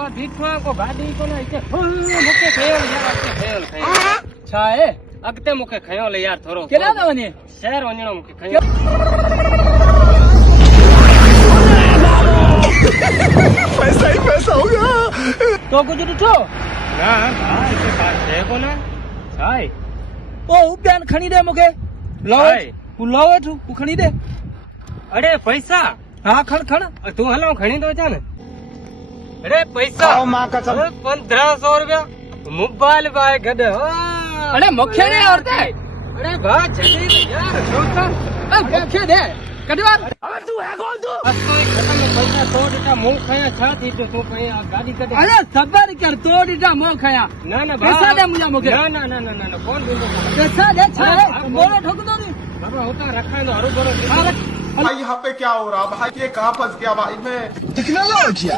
जो दीठवा को गाड़ी को ना इते मुके खयो यार अगते खयो छा है अगते मुके खयो ले यार थोरो केला न वने शहर वणो मुके खयो पैसा ही पैसा हो गया। तो कुछ ॾिठो ना भाई के पास देखो ना छाई ओ उप्यान खणी दे मूंखे लाओ हाय। तूं लाओ वेठो तूं खणी दे अरे पैसा हा खण खण तू हलो खणी दो जा ने अरे पैसा आओ माँ कसम। 1500 रुपया मोबाइल बाय गड अरे मूंखे दे औरते अरे भाई जल्दी यार छोटा मूंखे दे कढ वार खत्म पैसा तो ॾिठा मूं खया छा थी तो तू कहीं गाड़ी कढे अरे सबर कर तो ॾिठा मों खया ना ना पैसा दे मुंहिंजा मूंखे ना ना ना ना ना ना कौन ॾींदो पैसा दे छा है मोरो ठोकंदो नी बाबा होता रखा तो हरू भरो भाई यहाँ पे क्या हो रहा भाई ये कहाँ फंस गया भाई मैं टेक्नोलॉजी